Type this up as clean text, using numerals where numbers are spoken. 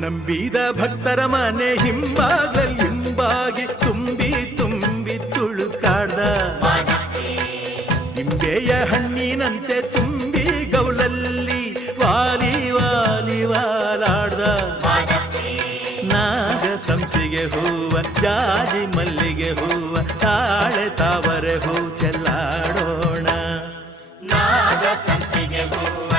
ನಂಬಿದ ಭಕ್ತರ ಮನೆ ಹಿಂಬಾಗಿ ತುಂಬಿ ತುಂಬಿ ತುಳುಕಾಡ್ದ ನಿಂಬೆಯ ಹಣ್ಣಿನಂತೆ ತುಂಬಿ ಗೌಲಲ್ಲಿ ವಾಲಿ ವಾಲಿ ವಾಲಾಡ್ದ ನಾಗ ಸಂಪಿಗೆ ಹೂವ ಜಾಜಿ ಮಲ್ಲಿಗೆ ಹೂವ ತಾಳೆ ತಾವರೆ ಹೂ ಚೆಲ್ಲಾಡೋಣ ನಾಗ ಸಂಪಿಗೆ ಹೂವ